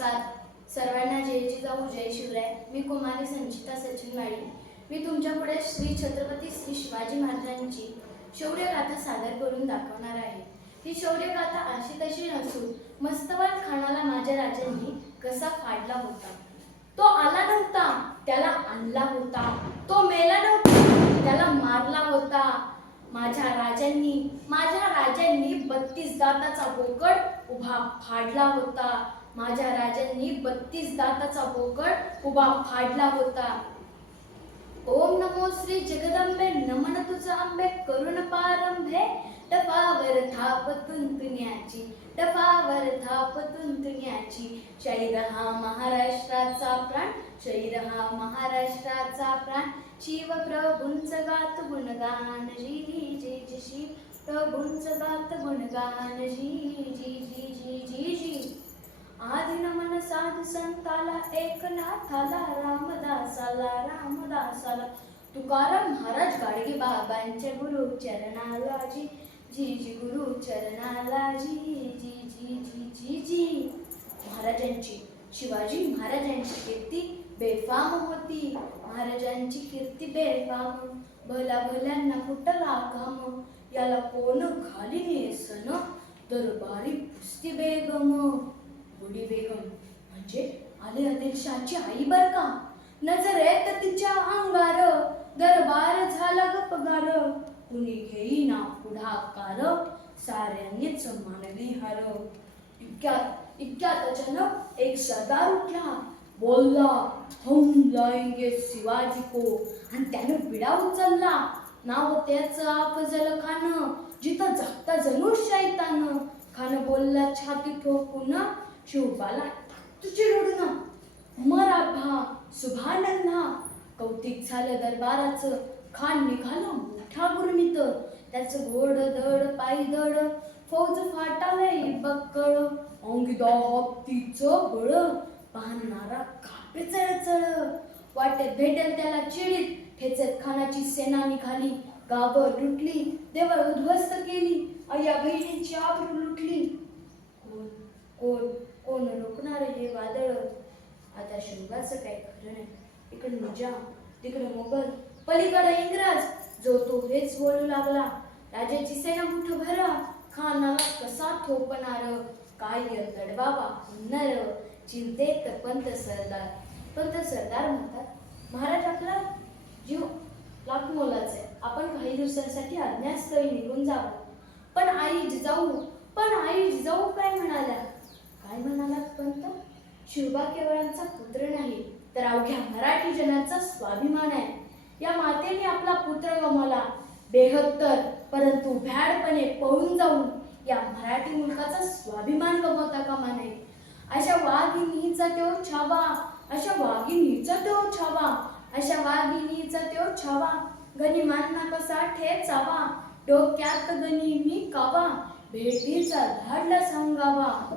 नमस्कार सर्वांना जय जाऊ जय शिवराय. मी कुमारी संचिता सचिन माळी. मी तुमच्यापुढे श्री छत्रपती श्री शिवाजी महाराजांची शौर्यगाथा सादर करून दाखवणार आहे. ही शौर्यगाथा अशी तशी नसून मस्तवाल खानाला माझ्या राजांनी कसा फाडला होता? तो आला नव्हता त्याला आणला होता. तो मेला नव्हता त्याला मारला होता. माझ्या राजांनी माझ्या राजांनी बत्तीस दाताचा बोकड उभा फाडला होता. माझ्या राजांनी बत्तीस दाताचा बोकड उभा फाडला होता. ओम नमो श्री जगदंबे नमन तुझा आंबे करुण पारंभे. टपावर थाप दुनियाची टपावर थाप दुनियाची. शहीद हा महाराष्ट्राचा प्राण शहीद हा महाराष्ट्राचा प्राण. शिव प्रभूंच गात गुणगान जी जी जी शिव प्रभूंच गात गुणगान जी जी जी जी जी जी. आधी नमन साधू संताला एकनाथाला रामदासाला रामदासाला. तुकाराम महाराज गाडगे बाबांच्या गुरु चरणाला जी जी जी गुरु चरणाला जी जी जी जी जी जी. महाराजांची शिवाजी महाराजांची कीर्ती बेफाम होती. महाराजांची कीर्ती बेफाम भला भल्यांना फुटला घाम याला कोण खाली नेसन दरबारी पुस्ती बेगम. बुडी बेगम. म्हणजे आले आदिलशाची आई बर का? नजरेत तिच्या अंगार दरबार झाला गपगार कुणी घेईना पुढाकार साऱ्यांनीच मानली हार. इतक्यात इतक्यात अचानक एक सरदार उठला. बोलला हम लाएंगे शिवाजी को. आणि त्यानं विडा उचलला. नाव त्याचं अफजल खान जिथं जागता जणू शैतान. खान बोलला छाती ठोकून शिवबाला तुझी रडून. मराभा सुभानंदा कौतिक झालं दरबाराचं. खान निघाला मोठा गुरमित त्याचं घोड धड पायी दड फौज फाटालय बक्कळ. अंगिदा हत्तीच बळ. पाहणारा कापे चळचळ वाटेत भेटेल त्याला चिडीत. ठेचत खानाची सेना निघाली. गावं लुटली. देवळ उद्ध्वस्त केली अय्या बहिणींची आबरू लुटली कोण कोण कोण हे वादळ आता शिवबाचं काय खरं नाही. इकडे निजाम तिकडे मोगल पलीकडे इंग्रज जो तो हेच बोलू लागला राजाची सेना कुठं भरा? खानाला कसा थोपणार? काय तडबाबा हुन्नर चिंतेत पंत सरदार. पंत सरदार म्हणतात महाराज आपला जीव लाख मोलाचा आहे. आपण काही दिवसांसाठी अज्ञातस्थळी निघून जावं पण आई जिजाऊ पण आई जिजाऊ काय म्हणाल्या? काय म्हणालात पंत? शिवबा केवळांचा पुत्र नाही तर अवघ्या मराठी जनाचा स्वाभिमान आहे. या मातेने आपला पुत्र गमावला. बेहत्तर परंतु भ्याडपणे पळून जाऊन या मराठी मुलकाचा स्वाभिमान गमावता कामा नये. अशा वाघिणीचा तो छावा अशा वाघिणीचा तो छावा अशा वाघिणीचा तो छावा. गनिमांना कसा ठेचावा डोक्यात गणी मी कावा भेटीचा धाडला सांगावा.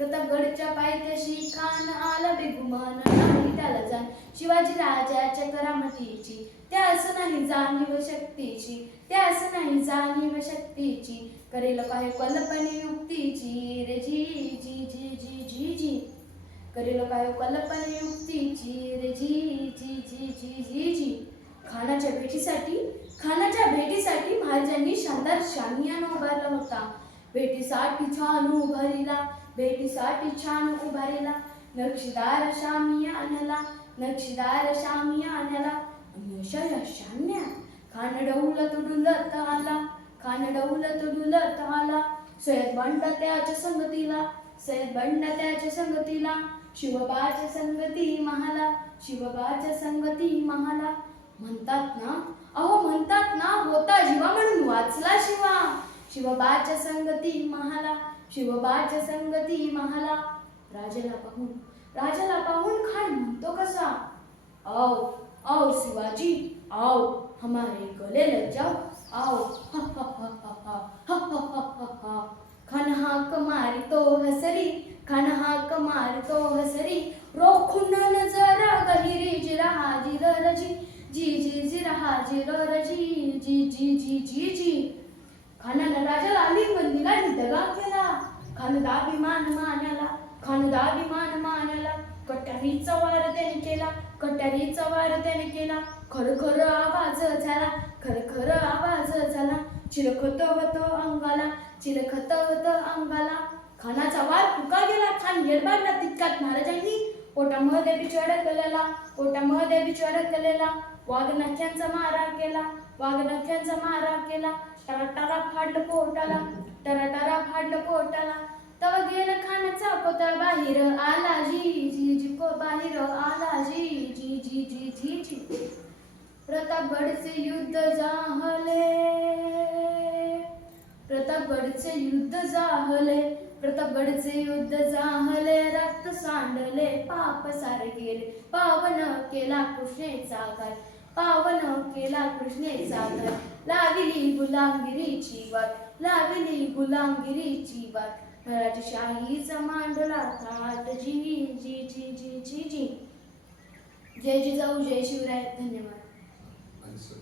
प्रतापगडच्या पायथ्याशी खान आला बेगुमान नाही त्याला जाण शिवाजी राजाच्या करामतीची. त्या असं नाही जाणीव शक्तीची त्या असं नाही जाणीव शक्तीची. करेल पाहे कल्पने युक्तीची रे जी जी जी जी जी जी. करेल पाहे कल्पने युक्तीची रे जी जी जी जी जी जी. खानाच्या भेटीसाठी खानाच्या भेटीसाठी महाराजांनी शानदार शामियाना उभारला होता. भेटीसाठी छान उभारीला भेटीसाठी छान उभारीला. नक्षीदार शामियानाला नक्षीदार शामिया आणला. अशा या शाम्या. खान डौलत डुलत आला खान डौलत डुलत आला. सयद बंड त्याच्या संगतीला सयद बंड त्याच्या संगतीला. शिवबाच्या संगती महाला शिवबाच्या संगती महाला. म्हणतात ना अहो म्हणतात ना होता जीवा म्हणून वाचला शिवा. शिवबाच्या संगती महाला शिवबाज संगती महाला. राजाला पाहून राजाला पाहून खान म्हणतो कसा? आओ आओ शिवाजी आओ हमारे गले लग जाओ. आओ खनहा कमारी तो हसरी खनहा कमारी मारतो हसरी रोखून नजर गहिरी जी रहा जी रजी जी जी जी रहा जी रजी जी जी जी जी जी, जी, जी, जी, जी, जी, जी, जी. खानदा विमान मानाला खानदा विमान मानाला कट्यारीचा वार त्याने केला कट्यारीचा वार त्याने केला खर खर आवाज झाला खर खर आवाज झाला चिरखत होत अंगाला चिरखत होत अंगाला. खानाचा वार फुका गेला खान येडबाडला तितकात महाराजांनी. पोटामध्ये बिचार केलेला पोटामध्ये बिचार केलेला वाघ नख्यांचा मारा केला वाघ नख्यांचा मारा केला. टराटारा टरा फाडलं पोटाला टराटारा टरा फाडलं पोटाला. तव गेलं खानाचा कोता बाहेर आला जी जी जी को बाहेर आला जी जी जी जी जी जी। प्रतापगडचे युद्ध जाहले। प्रतापगडचे युद्ध जाहले प्रतापगडचे युद्ध जाहले। रक्त सांडले पाप सारे गेले पावन केला कृष्णेचा घर पावन केला कृष्णेचा घर लागली गुलामगिरीची वाट लागली गुलामगिरीची वाट। राजशाहीचा मांडला थाट जी जी जी जी जी जी. जय जिजाऊ जय शिवराय. धन्यवाद.